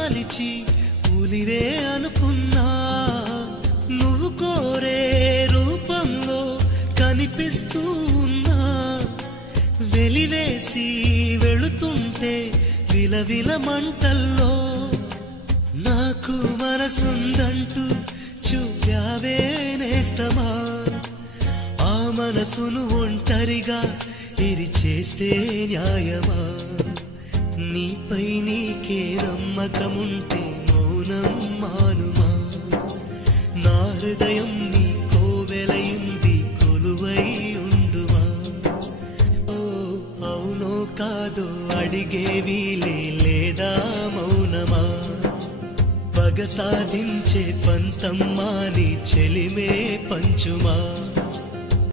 మలిచి పులివే అనుకున్నా నువ్వు కోరే రూపంలో కనిపిస్తూ ఉన్నా వెలివేసి వెళుతుంటే విలవిల మంటల్లో నాకు మనసుందంటూ చూపావే నేస్తమా ఆ మనసును ఒంటరిగా ఇరిచేస్తే న్యాయమా నీపై నీకే నమ్మకముంటే మౌనం మానుమా నా హృదయం నీ కోవెలయింది కొలువై ఉండుమా ఓ అవునో కాదో అడిగేవీలే లేదా మౌనమా పగ సాధించే పంతమ్మా నీ చెలిమే పంచుమా